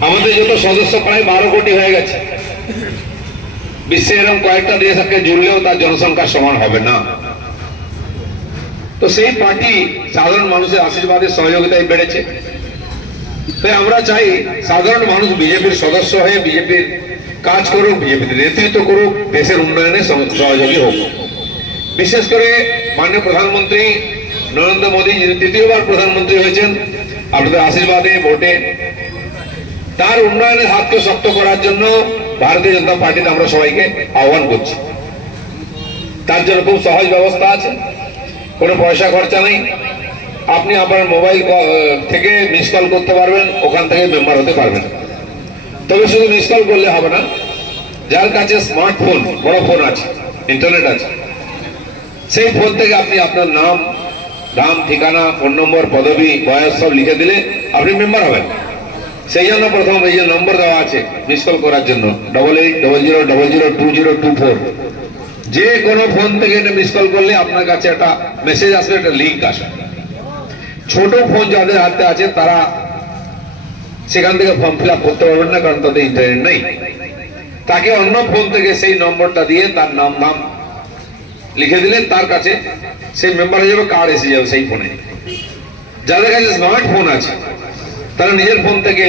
আমাদের যত সদস্য প্রায় বারো কোটি হয়ে গেছে। বিশ্বে এরকম কয়েকটা দেশ আজকে জুড়লেও তার জনসংখ্যার সমান হবে না। তো সেই পার্টি সাধারণ মানুষের আশীর্বাদের সহযোগিতায় বেড়েছে। তাই আমরা চাই সাধারণ মানুষ বিজেপির সদস্য হয়ে বিজেপির কাজ করুক, বিজেপির নেতৃত্ব করুক, দেশের উন্নয়নে সহ- সহযোগী হোক। বিশেষ করে মাননীয় প্রধানমন্ত্রী নরেন্দ্র মোদী, যিনি তৃতীয়বার প্রধানমন্ত্রী হয়েছেন, আপনাদের আশীর্বাদে ভোটে তার উন্নয়নের হাতকে শক্ত করার জন্য ভারতীয় জনতা পার্টিতে আমরা সবাইকে আহ্বান করছি। তার জন্য খুব সহজ ব্যবস্থা আছে, কোনো পয়সা খরচা নেই। আপনি আপনার মোবাইল থেকে মিস কল করতে পারবেন, ওখান থেকে মেম্বার হতে পারবেন। তবে শুধু মিস কল করলে হবে না, যার কাছে স্মার্টফোন বড় ফোন আছে ইন্টারনেট আছে, সেই ফোন থেকে আপনি আপনার নাম নাম, ঠিকানা ফোন নম্বর পদবি, বয়স সব লিখে দিলে আপনি মেম্বার হবেন। সেই জন্য প্রথম এই যে নম্বর দেওয়া আছে মিস কল করার জন্য। Double eight double zero double zero two zero two four যে কোনো ফোন থেকে এটা মিস কল করলে আপনার কাছে একটা মেসেজ আসবে, একটা লিঙ্ক আসবে। ছোট ফোন যাদের হাতে আছে, তারা সেখান থেকে ফর্ম ফিল আপ করতে পারবেন না, কারণ তাদের ইন্টারনেট নেই। তাকে অন্য ফোন থেকে সেই নম্বরটা দিয়ে তার নাম নাম লিখে দিলেন তার কাছে সেই মেম্বার হয়ে যাবে কার্ড এসে যাবে সেই ফোনে যাদের কাছে স্মার্টফোন আছে তারা নিজের ফোন থেকে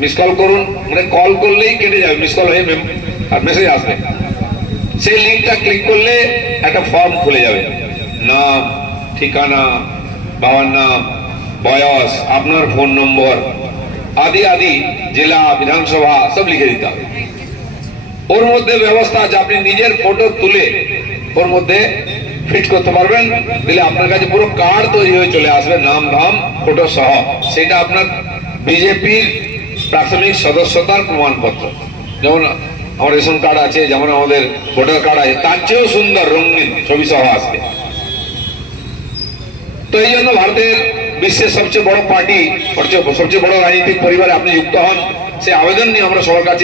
মিস কল করুন। মানে কল করলেই কেটে যাবে মিস কল হয়ে আর মেসেজ আসবে। সেই লিঙ্কটা ক্লিক করলে একটা ফর্ম খুলে যাবে। নাম, ঠিকানা, বাবার নাম, বয়স, আপনার ফোন নম্বর আদি আদি, জেলা, বিধানসভা, সব লিখে দিতে হবে। ওর মধ্যে ব্যবস্থা আছে, আপনি নিজের ফটো তুলে ওর মধ্যে ফিট করতে পারবেন। দিলে আপনার কাছে পুরো কার্ড তৈরি হয়ে চলে আসবে। নাম ধাম ফটো সহ। সেটা আপনার বিজেপির প্রাথমিক সদস্যতার প্রমাণপত্র। যেমন আমার রেশন কার্ড আছে, যেমন আমাদের ভোটার কার্ড আছে, তার চেয়েও সুন্দর, রঙিন ছবি সহ আসবে। তো এই জন্য ভারতের বিশ্বের সবচেয়ে বড় পার্টি, সবচেয়ে বড় রাজনৈতিক পরিবারে আপনি যুক্ত হন। সেই আবেদন নিয়ে আমরা সবার কাছে